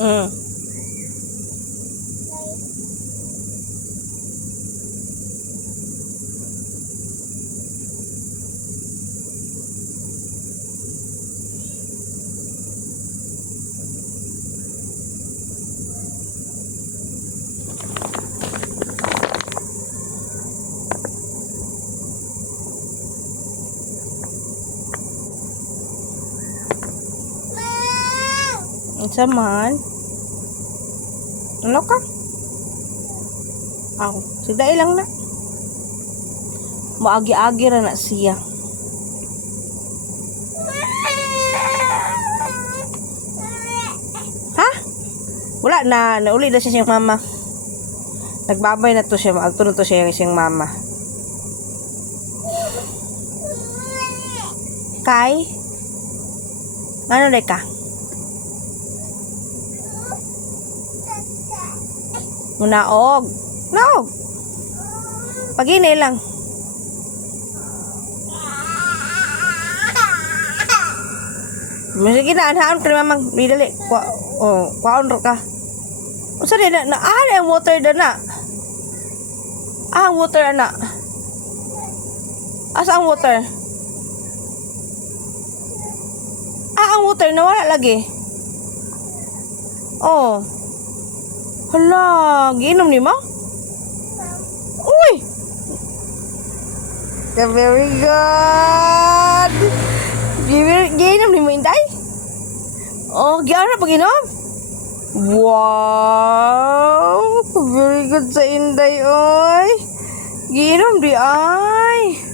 Mm. Unsa man? Ano ka? Ako, sida ilang na. Maagi-agi ra na siya. Ha? Wala na, nauli na siya siyang mama. Nagbabay na to siya, maagto na to siya siyang mama. Kay? Ano na ka? Munaog. Naog. Pagini lang. Sige na, anhaan ka ni mamang. Dili. Kwaon ro ka. Unsa na ang water da na? Ang water ana. Asa ang water? Ang water nawala lagi. Oh. Hala, giinom ni mo? Uy! Very good! Giinom ni mo, Inday? Oh, giara pag inom? Wow! Very good sa Inday, oy! Giinom di ay!